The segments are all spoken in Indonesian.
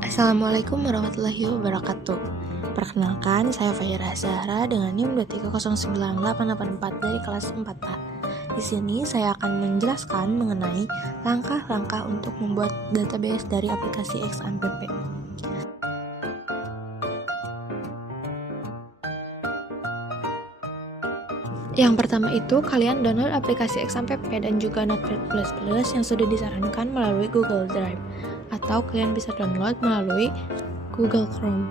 Assalamualaikum warahmatullahi wabarakatuh. Perkenalkan, saya Fahira Zahra dengan NIM 2309884 dari kelas 4A. Di sini saya akan menjelaskan mengenai langkah-langkah untuk membuat database dari aplikasi XAMPP. Yang pertama itu, kalian download aplikasi XAMPP dan juga Notepad++ yang sudah disarankan melalui Google Drive, atau kalian bisa download melalui Google Chrome.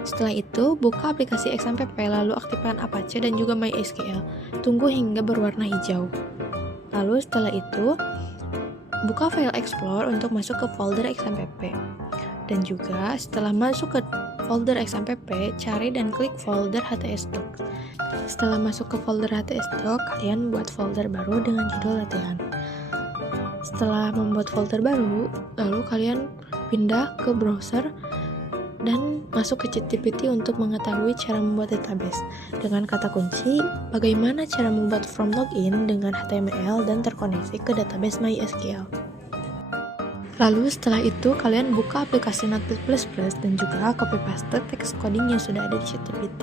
Setelah itu, buka aplikasi XAMPP lalu aktifkan Apache dan juga MySQL. Tunggu hingga berwarna hijau. Lalu setelah itu, buka File Explorer untuk masuk ke folder XAMPP. Dan juga setelah masuk ke folder XAMPP, cari dan klik folder HTSDoc. Setelah masuk ke folder HTSDoc, kalian buat folder baru dengan judul latihan. Setelah membuat folder baru, lalu kalian pindah ke browser dan masuk ke ChatGPT untuk mengetahui cara membuat database. Dengan kata kunci, bagaimana cara membuat form login dengan HTML dan terkoneksi ke database MySQL. Lalu setelah itu, kalian buka aplikasi Notepad++ dan juga copy paste teks coding yang sudah ada di ChatGPT.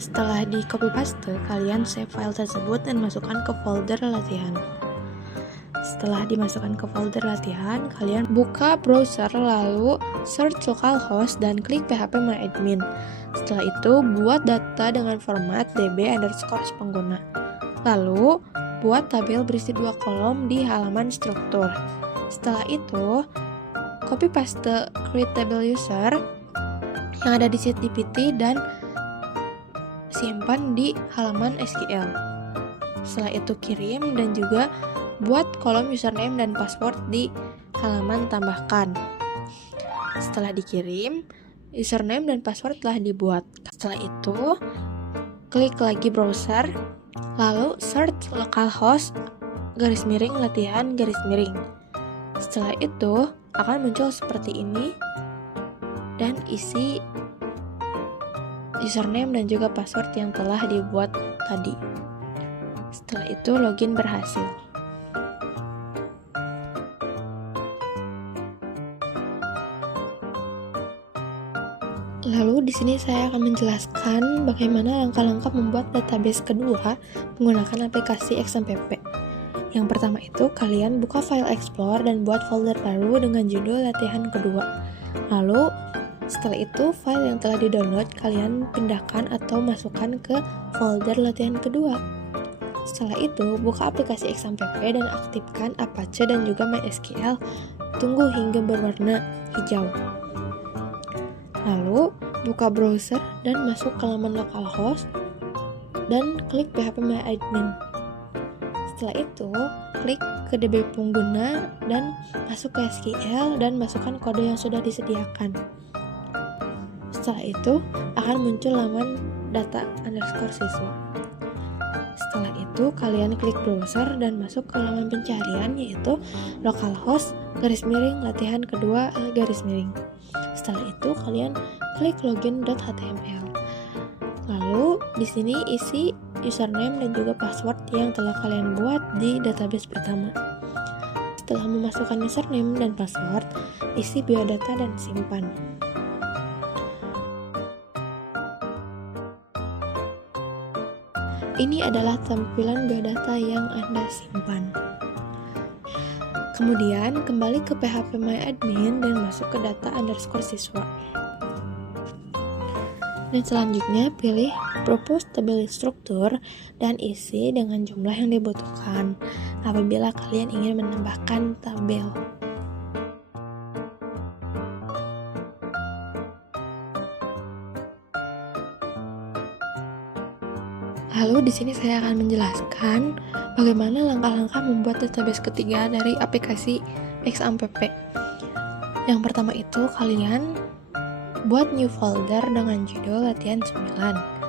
Setelah di copy paste, kalian save file tersebut dan masukkan ke folder latihan. Setelah dimasukkan ke folder latihan, kalian buka browser lalu search localhost dan klik php-myadmin. Setelah itu, buat data dengan format db_pengguna. Lalu, buat tabel berisi 2 kolom di halaman struktur. Setelah itu, copy paste create table user yang ada di ChatGPT dan simpan di halaman SQL. Setelah itu kirim dan juga buat kolom username dan password di halaman tambahkan. Setelah dikirim, username dan password telah dibuat. Setelah itu, klik lagi browser, lalu search localhost _latihan_. Setelah itu, akan muncul seperti ini dan isi username dan juga password yang telah dibuat tadi. Setelah itu, login berhasil. Lalu di sini saya akan menjelaskan bagaimana langkah-langkah membuat database kedua menggunakan aplikasi XAMPP. Yang pertama itu, kalian buka File Explorer dan buat folder baru dengan judul latihan kedua. Lalu setelah itu, file yang telah di-download kalian pindahkan atau masukkan ke folder latihan kedua. Setelah itu, buka aplikasi XAMPP dan aktifkan Apache dan juga MySQL. Tunggu hingga berwarna hijau. Lalu, buka browser dan masuk ke halaman localhost dan klik php-myadmin. Setelah itu, klik ke DB pengguna dan masuk ke SQL dan masukkan kode yang sudah disediakan. Setelah itu, akan muncul laman data_siswa. Setelah itu, kalian klik browser dan masuk ke halaman pencarian yaitu localhost _latihan kedua _. Setelah itu, kalian klik login.html. Lalu di sini isi username dan juga password yang telah kalian buat di database pertama. Setelah memasukkan username dan password, isi biodata dan simpan. Ini adalah tampilan biodata yang Anda simpan. Kemudian kembali ke php-myadmin dan masuk ke data_siswa. Dan selanjutnya pilih propose table struktur dan isi dengan jumlah yang dibutuhkan apabila kalian ingin menambahkan tabel. Lalu di sini saya akan menjelaskan bagaimana langkah-langkah membuat database ketiga dari aplikasi XAMPP. Yang pertama itu, kalian buat new folder dengan judul latihan 9.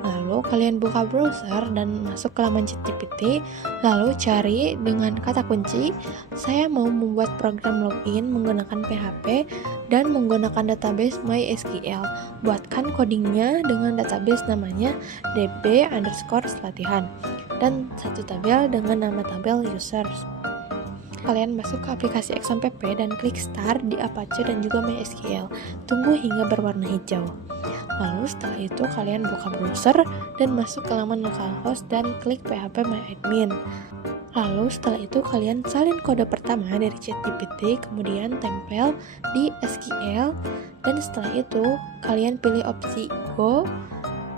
Lalu kalian buka browser dan masuk ke laman ChatGPT, lalu cari dengan kata kunci, saya mau membuat program login menggunakan PHP dan menggunakan database MySQL. Buatkan codingnya dengan database namanya db_latihan dan satu tabel dengan nama tabel users. kalian masuk ke aplikasi XAMPP dan klik Start di Apache dan juga MySQL. Tunggu hingga berwarna hijau. Lalu setelah itu kalian buka browser dan masuk ke laman localhost dan klik PHP My Admin. Lalu setelah itu kalian salin kode pertama dari ChatGPT, kemudian tempel di SQL, dan setelah itu kalian pilih opsi Go,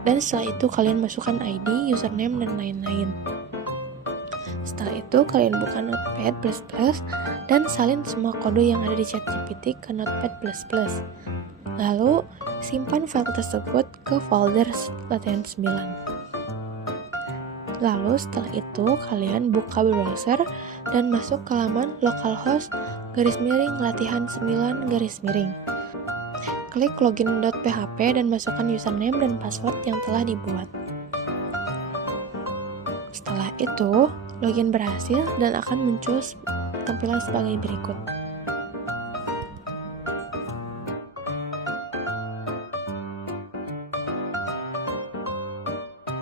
dan setelah itu kalian masukkan ID, username, dan lain-lain. Setelah itu kalian buka Notepad++ dan salin semua kode yang ada di ChatGPT ke Notepad++. Lalu simpan file tersebut ke folder latihan 9. Lalu setelah itu kalian buka browser dan masuk ke laman localhost /latihan 9 /. Klik login.php dan masukkan username dan password yang telah dibuat. Setelah itu, login berhasil dan akan muncul tampilan sebagai berikut.